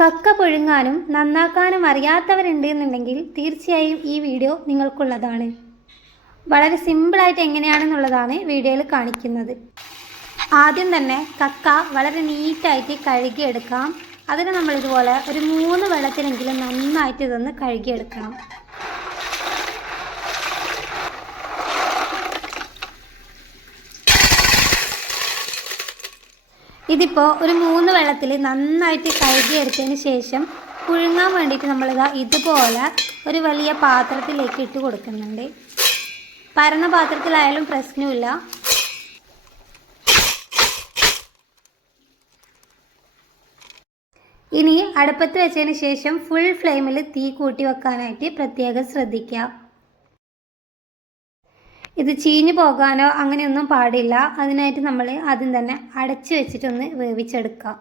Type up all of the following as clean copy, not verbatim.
കക്ക പുഴുങ്ങാനും നന്നാക്കാനും അറിയാത്തവരുണ്ട് എന്നുണ്ടെങ്കിൽ തീർച്ചയായും ഈ വീഡിയോ നിങ്ങൾക്കുള്ളതാണ്. വളരെ സിമ്പിളായിട്ട് എങ്ങനെയാണെന്നുള്ളതാണ് വീഡിയോയിൽ കാണിക്കുന്നത്. ആദ്യം തന്നെ കക്ക വളരെ നീറ്റായിട്ട് കഴുകിയെടുക്കാം. അതിന് നമ്മളിതുപോലെ ഒരു 3 വെള്ളത്തിലെങ്കിലും നന്നായിട്ട് ഇതൊന്ന് കഴുകിയെടുക്കണം. ഇതിപ്പോൾ ഒരു 3 വെള്ളത്തിൽ നന്നായിട്ട് കഴുകിയെടുത്തതിന് ശേഷം പുഴുങ്ങാൻ വേണ്ടിയിട്ട് നമ്മളിതാ ഇതുപോലെ ഒരു വലിയ പാത്രത്തിലേക്ക് ഇട്ട് കൊടുക്കുന്നുണ്ട്. പരന്ന പാത്രത്തിലായാലും പ്രശ്നമില്ല. ഇനി അടുപ്പത്ത് വെച്ചതിന് ശേഷം ഫുൾ ഫ്ലെയിമിൽ തീ കൂട്ടി വെക്കാനായിട്ട് പ്രത്യേകം ശ്രദ്ധിക്കുക. ഇത് ചീഞ്ഞു പോകാനോ അങ്ങനെയൊന്നും പാടില്ല. അതിനായിട്ട് നമ്മൾ ആദ്യം തന്നെ അടച്ചു വെച്ചിട്ടൊന്ന് വേവിച്ചെടുക്കാം.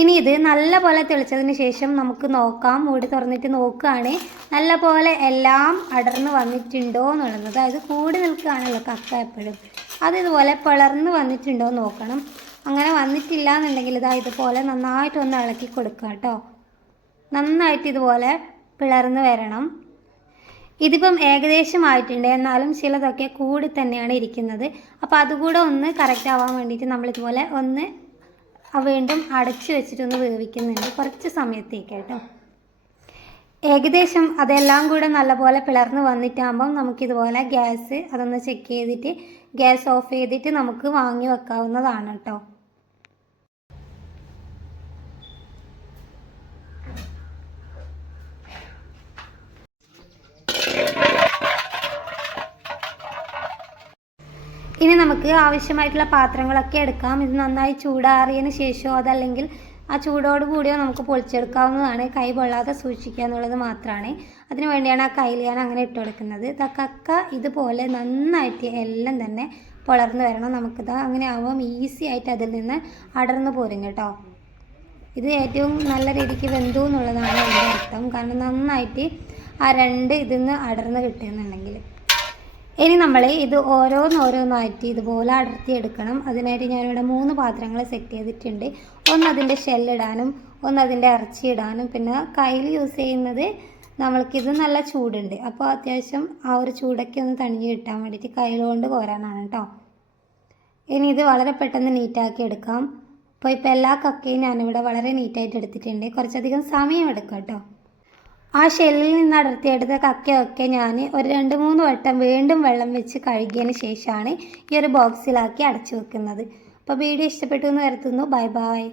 ഇനി ഇത് നല്ലപോലെ തെളിച്ചതിന് ശേഷം നമുക്ക് നോക്കാം. മൂടി തുറന്നിട്ട് നോക്കുകയാണ് നല്ല പോലെ എല്ലാം അടർന്ന് വന്നിട്ടുണ്ടോ എന്നുള്ളത്. അതായത് കൂടി നിൽക്കുകയാണല്ലോ കക്ക എപ്പോഴും. അതിതുപോലെ പിളർന്ന് വന്നിട്ടുണ്ടോ എന്ന് നോക്കണം. അങ്ങനെ വന്നിട്ടില്ല എന്നുണ്ടെങ്കിൽ ഇതാ ഇതുപോലെ നന്നായിട്ടൊന്ന് ഇളക്കി കൊടുക്കുക കേട്ടോ. നന്നായിട്ട് ഇതുപോലെ പിളർന്ന് വരണം. ഇതിപ്പം ഏകദേശം ആയിട്ടുണ്ട്, എന്നാലും ചിലതൊക്കെ കൂടി തന്നെയാണ് ഇരിക്കുന്നത്. അപ്പോൾ അതുകൂടെ ഒന്ന് കറക്റ്റ് ആവാൻ വേണ്ടിയിട്ട് നമ്മളിതുപോലെ ഒന്ന് വീണ്ടും അടച്ചു വെച്ചിട്ടൊന്ന് വേവിക്കുന്നുണ്ട് കുറച്ച് സമയത്തേക്ക് കേട്ടോ. ഏകദേശം അതെല്ലാം കൂടെ നല്ലപോലെ പിളർന്ന് വന്നിട്ടാകുമ്പം നമുക്കിതുപോലെ ഗ്യാസ് അതൊന്ന് ചെക്ക് ചെയ്തിട്ട് ഗ്യാസ് ഓഫ് ചെയ്തിട്ട് നമുക്ക് വാങ്ങി വെക്കാവുന്നതാണ് കേട്ടോ. ഇനി നമുക്ക് ആവശ്യമായിട്ടുള്ള പാത്രങ്ങളൊക്കെ എടുക്കാം. ഇത് നന്നായി ചൂടാറിയതിന് ശേഷമോ അതല്ലെങ്കിൽ ആ ചൂടോട് കൂടിയോ നമുക്ക് പൊളിച്ചെടുക്കാവുന്നതാണ്. കൈ പൊള്ളാതെ സൂക്ഷിക്കുക എന്നുള്ളത് മാത്രമാണ്. അതിന് വേണ്ടിയാണ് ആ കയ്യിൽ ഞാൻ അങ്ങനെ ഇട്ട് കൊടുക്കുന്നത്. കക്ക ഇതുപോലെ നന്നായിട്ട് എല്ലാം തന്നെ പൊളർന്ന് വരണം. നമുക്കിത് അങ്ങനെ ആവുമ്പം ഈസി ആയിട്ട് അതിൽ നിന്ന് അടർന്നു പോരും കേട്ടോ. ഇത് ഏറ്റവും നല്ല രീതിക്ക് വെന്തു എന്നുള്ളതാണ് അതിൻ്റെ അർത്ഥം. കാരണം നന്നായിട്ട് ആ ഇതിൽ നിന്ന് അടർന്ന് കിട്ടുന്നുണ്ടെങ്കിൽ. ഇനി നമ്മൾ ഇത് ഓരോന്നായിട്ട് ഇതുപോലെ അടർത്തിയെടുക്കണം. അതിനായിട്ട് ഞാനിവിടെ 3 പാത്രങ്ങൾ സെറ്റ് ചെയ്തിട്ടുണ്ട്. ഒന്ന് അതിൻ്റെ ഷെല്ലിടാനും ഒന്ന് അതിൻ്റെ ഇറച്ചി ഇടാനും. പിന്നെ കയ്യിൽ യൂസ് ചെയ്യുന്നത് നമ്മൾക്കിത് നല്ല ചൂടുണ്ട്, അപ്പോൾ അത്യാവശ്യം ആ ഒരു ചൂടൊക്കെ ഒന്ന് തണിഞ്ഞ് കിട്ടാൻ വേണ്ടിയിട്ട് കയ്യിലുകൊണ്ട് കോരാനാണ് കേട്ടോ. ഇനി ഇത് വളരെ പെട്ടെന്ന് നീറ്റാക്കി എടുക്കാം. അപ്പോൾ ഇപ്പോൾ എല്ലാ കക്കയും ഞാനിവിടെ വളരെ നീറ്റായിട്ട് എടുത്തിട്ടുണ്ട്. കുറച്ചധികം സമയം എടുക്കാം കേട്ടോ. ആ ഷെല്ലിൽ നിന്ന് അടർത്തിയെടുത്ത കക്കയൊക്കെ ഞാൻ ഒരു 2-3 വട്ടം വീണ്ടും വെള്ളം വെച്ച് കഴുകിയതിന് ശേഷമാണ് ഈ ഒരു ബോക്സിലാക്കി അടച്ചു വെക്കുന്നത്. അപ്പോൾ വീഡിയോ ഇഷ്ടപ്പെട്ടു എന്ന് കരുതുന്നു. Bye bye.